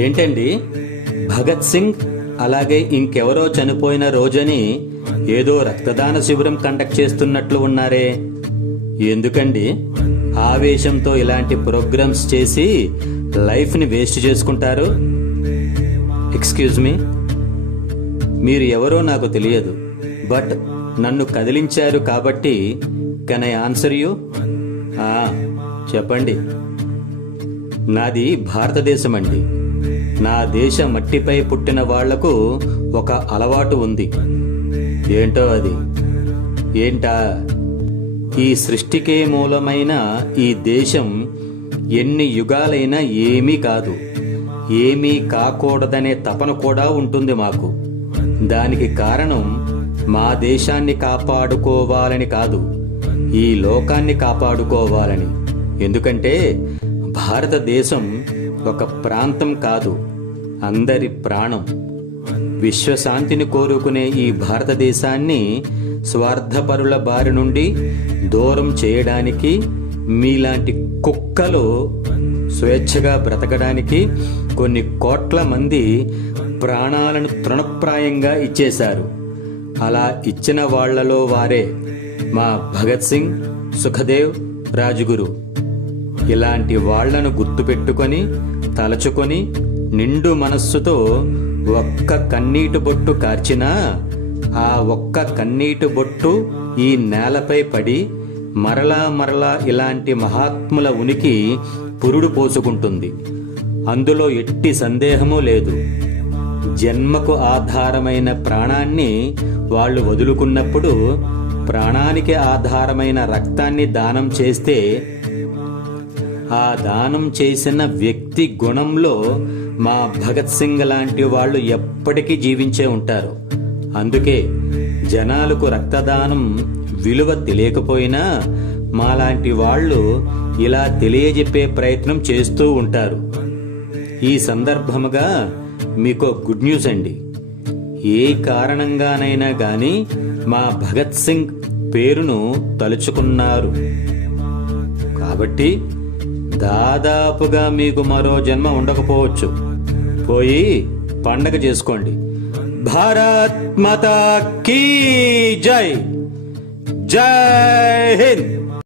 ఏంటండి, భగత్ సింగ్ అలాగే ఇంకెవరో చనిపోయిన రోజని ఏదో రక్తదాన శిబిరం కండక్ట్ చేస్తున్నట్లు ఉన్నారే, ఎందుకండి ఆవేశంతో ఇలాంటి ప్రోగ్రామ్స్ చేసి లైఫ్ని వేస్ట్ చేసుకుంటారు? ఎక్స్క్యూజ్ మీ, మీరు ఎవరో నాకు తెలియదు, బట్ నన్ను కదిలించారు కాబట్టి కెన్ ఐ ఆన్సర్ యూ? చెప్పండి. నాది భారతదేశం అండి. నా దేశ మట్టిపై పుట్టిన వాళ్లకు ఒక అలవాటు ఉంది. ఏంటో అది? ఏంటా? ఈ సృష్టికే మూలమైన ఈ దేశం ఎన్ని యుగాలైనా ఏమీ కాదు, ఏమీ కాకూడదనే తపన కూడా ఉంటుంది మాకు. దానికి కారణం మా దేశాన్ని కాపాడుకోవాలని కాదు, ఈ లోకాన్ని కాపాడుకోవాలని. ఎందుకంటే భారతదేశం ఒక ప్రాంతం కాదు, అందరి ప్రాణం. విశ్వశాంతిని కోరుకునే ఈ భారతదేశాన్ని స్వార్థపరుల బారి నుండి దూరం చేయడానికి, మీలాంటి కుక్కలు స్వేచ్ఛగా బ్రతకడానికి కొన్ని కోట్ల మంది ప్రాణాలను తృణప్రాయంగా ఇచ్చేశారు. అలా ఇచ్చిన వాళ్లలో వారే మా భగత్ సింగ్, సుఖదేవ్, రాజ్గురు. ఇలాంటి వాళ్లను గుర్తుపెట్టుకొని తలచుకొని నిండు మనస్సుతో ఒక్క కన్నీటి బొట్టు కార్చినా ఆ ఒక్క కన్నీటి బొట్టు ఈ నేలపై పడి మరలా మరలా ఇలాంటి మహాత్ముల ఉనికి పురుడు పోసుకుంటుంది. అందులో ఎట్టి సందేహమూ లేదు. జన్మకు ఆధారమైన ప్రాణాన్ని వాళ్ళు వదులుకున్నప్పుడు ప్రాణానికి ఆధారమైన రక్తాన్ని దానం చేస్తే ఆ దానం చేసిన వ్యక్తి గుణంలో మా భగత్ సింగ్ లాంటి వాళ్ళు ఎప్పటికీ జీవించే ఉంటారు. అందుకే జనాలకు రక్తదానం విలువ తెలియకపోయినా మాలాంటి వాళ్ళు ఇలా తెలియజెప్పే ప్రయత్నం చేస్తూ ఉంటారు. ఈ సందర్భముగా మీకు గుడ్ న్యూస్ అండి. ఏ కారణంగానైనా గాని మా భగత్ సింగ్ పేరును తలుచుకున్నారు కాబట్టి దాదాపుగా మీకు మరో జన్మ ఉండకపోవచ్చు. పోయి పండగ చేసుకోండి. భారత్ మాతా కీ జై. జై హింద్.